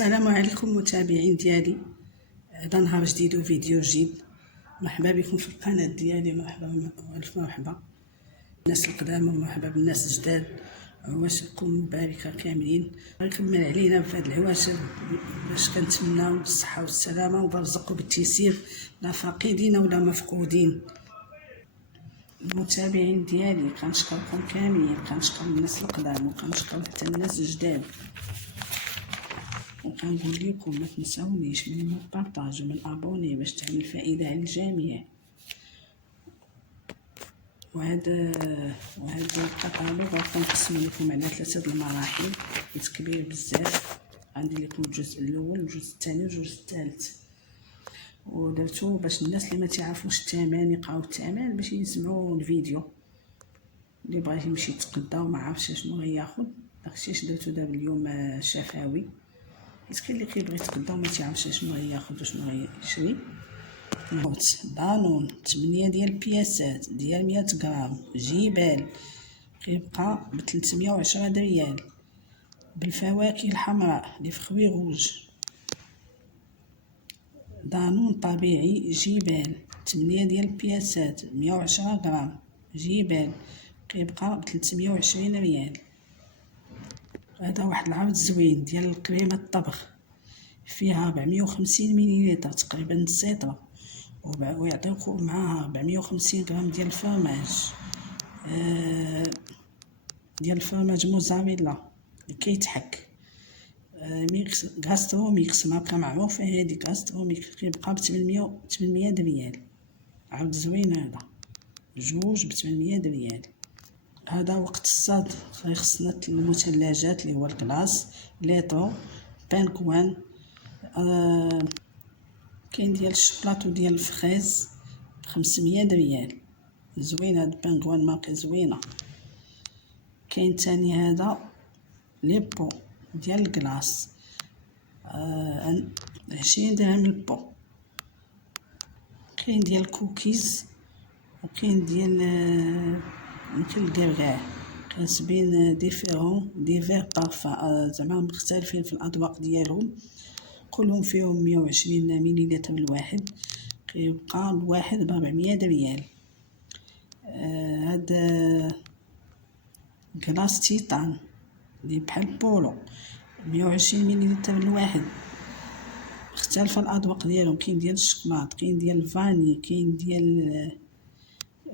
السلام عليكم متابعين ديالي. هذا نهار جديد وفيديو جديد. مرحبا بكم في القناه ديالي. مرحبا والف مرحبا الناس القدامى ومرحبا بالناس الجداد. عواشركم مباركه كاملين. يكمل علينا في هذا العواشر باش كنتمناو بالصحه والسلامه وبرزقوا بالتيسير، لا فاقدين ولا مفقودين. المتابعين ديالي كنشكركم كاملين، كنشكر الناس القدام وكنشكر حتى الناس الجداد، وكنقول لكم ما تنساونيش من البارطاج ومن الابوني باش تعمل فائده على الجميع. وهذا الكتالوج غنقسم لكم على 3 المراحل، حيت كبير بزاف. غندير لكم الجزء الاول والجزء الثاني والجزء الثالث، ودرتو باش الناس اللي ما تعرفوش الثمن يقراو الثمن باش يسمعوا الفيديو. اللي بغى يمشي يتقدى وما عرفش شنو غياخذ، داكشي اش درتو دابا اليوم شفاوي، حيت كاين اللي كيبغي يتقدى وما تعرفش شنو غياخذ وشنو غيشري. دانون 8 ديال البياسات ديال 100 غرام جبال كيبقى ب 310 ريال. بالفواكه الحمراء لي فخوي روج. دانون طبيعي جبال 8 ديال البياسات 110 غرام جبال كيبقى ب 320 ريال. هذا واحد العرض زوين ديال الكريمه الطبخ، فيها 450 مليلتر تقريبا سيطره، ويعطيوكم معاها 450 غرام ديال الفرماج، موزاريلا اللي كيتحك. ميكس غاسترو ميكس ماركه معروفه هذه غاسترو ميكس، كيبقى ب 800 ريال. عرض زوين هذا، جوج ب 800 ريال. هذا وقت الصاد خصنا المثلجات اللي هو الكلاص ليترو بانكوان. كاين ديال الشوكولاتو ديال الفريز ب 500 ريال. زوين هاد بانكوان ماركه زوينه. كاين تاني هذا ليبو ديال الكلاص 20 درهم البو. كاين ديال الكوكيز وكاين ديال مثل الكركاع، كاسبين ديفيرون ديفير بارفان، زعما مختلفين في الاذواق ديالهم. كلهم فيهم 120 مليلتر الواحد، كيبقى الواحد ب 400 ريال. هذا كلاص تيتان اللي بحال بولو 120 مليلتر الواحد. مختلفه الاذواق ديالهم، كاين ديال الشكلاط، كاين ديال الفاني، كاين ديال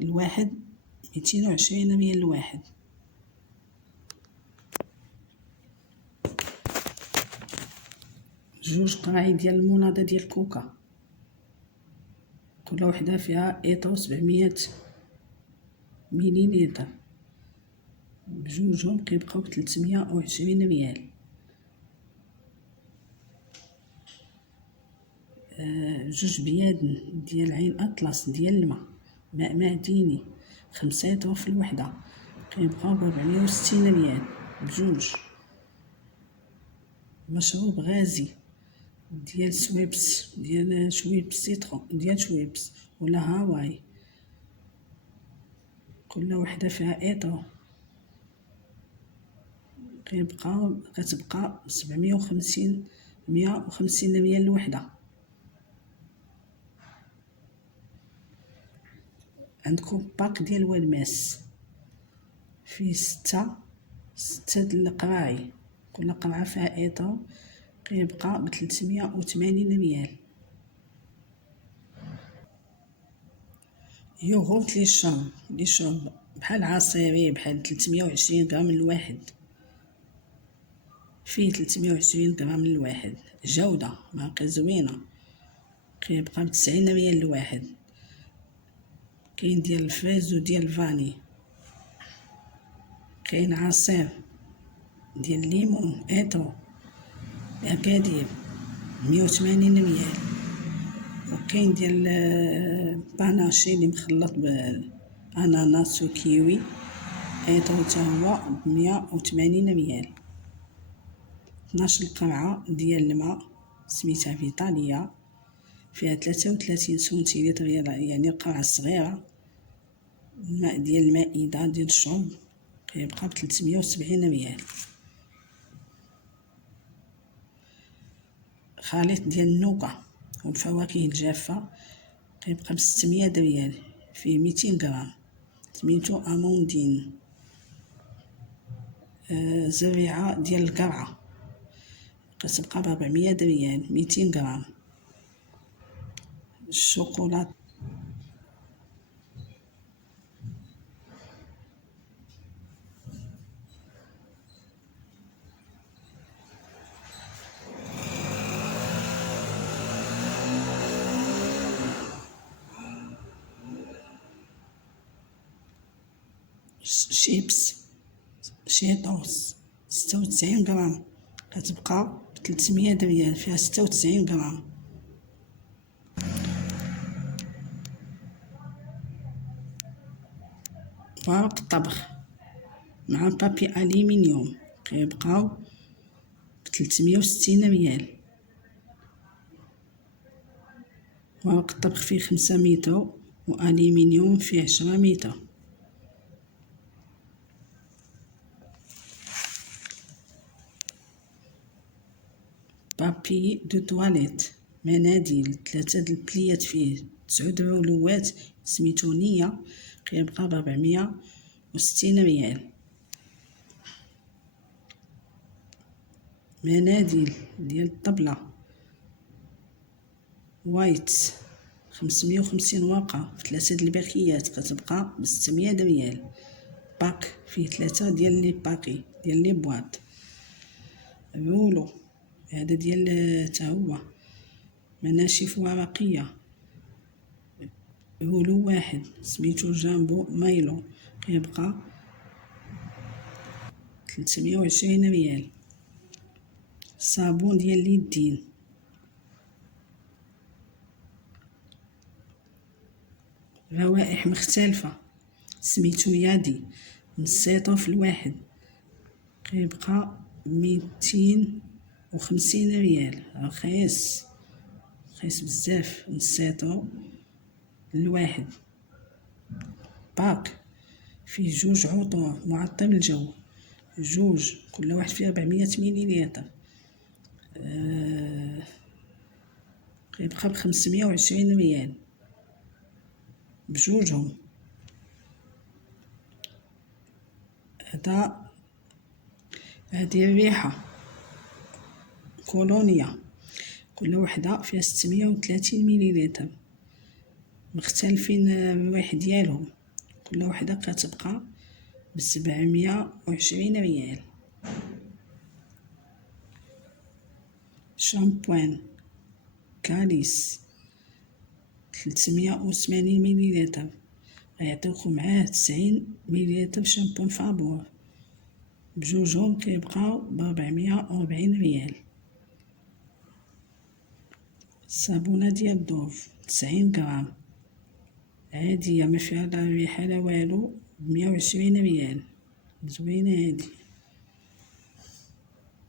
الواحد 220 ريال الواحد. جوج قراعي ديال المناضه ديال كوكا، كل وحده فيها ايطو 700 مليلتر، بجوجهم كيبقاو ب 320 ريال. جوج بيادن ديال عين اطلس ديال الماء، ماء معدني 5 لتر في الوحده، كيبقاو ب 460 ريال بجوج. مشروب غازي ديال شويبس سيترون ديال شويبس ولا هاواي، كل وحده فيها ايطرو، كتبقى 750 150 ريال الوحده. عندكم باك ديال والماس فيه 6 د القراعي، كل قرعه فيها ايطرو، كيبقى ب 380 ريال. يوغورت لي شرب بحال عصيري بحال 320 غرام الواحد، فيه 320 غرام الواحد، جوده ماركه زوينه، كيبقى ب 90 ريال الواحد. كاين ديال الفريز وديال الفاني. كاين عصير ديال الليمون ايطرو اكادير 180 ريال. وكاين ديال باناشي اللي مخلط باناناس وكيوي ايطرو تا هو ب 180 ريال. 12 قرعه ديال الماء سميتها فيتاليا، فيها 33 سنتيلتر، يعني القرعه الصغيره. الماء ديال المائده ديال الشرب كيبقى ب 370 ريال. خليط ديال النوكا والفواكه الجافة كيبقى ب600 ريال، فيه 200 غرام، سميتو اموندين. زريعة ديال القرعة كتبقى ب400 ريال، 200 غرام. الشوكولات شيبس شيتوس 96 غرام كتبقى ب300 ريال، فيها 96 غرام. ورق الطبخ مع بابي أليمنيوم كيبقاو ب360 ريال. ورق الطبخ فيه 5 متر وأليمنيوم فيه 10 متر. بابي دو تواليت مناديل 3 د البليات فيه 9 رولوات سميتو نية كيبقى ب460 ريال. مناديل ديال الطبلة وايت 550 ورقة في 3 د الباكيات كتبقى ب600 ريال. باك فيه 3 ديال لي باكي ديال لي بواط. رولو هذا ديال تا هو مناشف ورقية، رولو واحد سميتو جامبو مايلو كيبقى 320 ريال. صابون ديال اليدين روائح مختلفة سميتو يادي نصيطو في الواحد كيبقى 250 ريال. رخيص بزاف نصيطو الواحد. باك فيه 2 عطور معطر الجو، 2 كل واحد فيه 400 مليلتر، كيبقى ب520 ريال بجوجهم. هادي الريحة كولونيا كل وحدة فيها 630 مليلتر، مختلفين الروايح ديالهم، كل وحدة كتبقى ب720 ريال. شامبوان كاليس 380 مليلتر غيعطيوكم معاه 90 مليلتر شامبون فابور، بجوجهم كيبقاو ب440 ريال. الصابونة ديال دوف 90 غرام عادية ما فيها لا ريحة لا والو، ب120 ريال، زوينة هادي.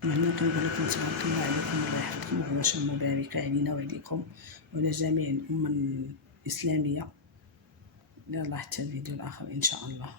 وهنا كنقول لكم تبارك الله عليكم، الله يحفظكم وعواشر مباركة علينا وعليكم وعلى جميع الأمة الإسلامية. يلا حتى الفيديو الآخر إن شاء الله.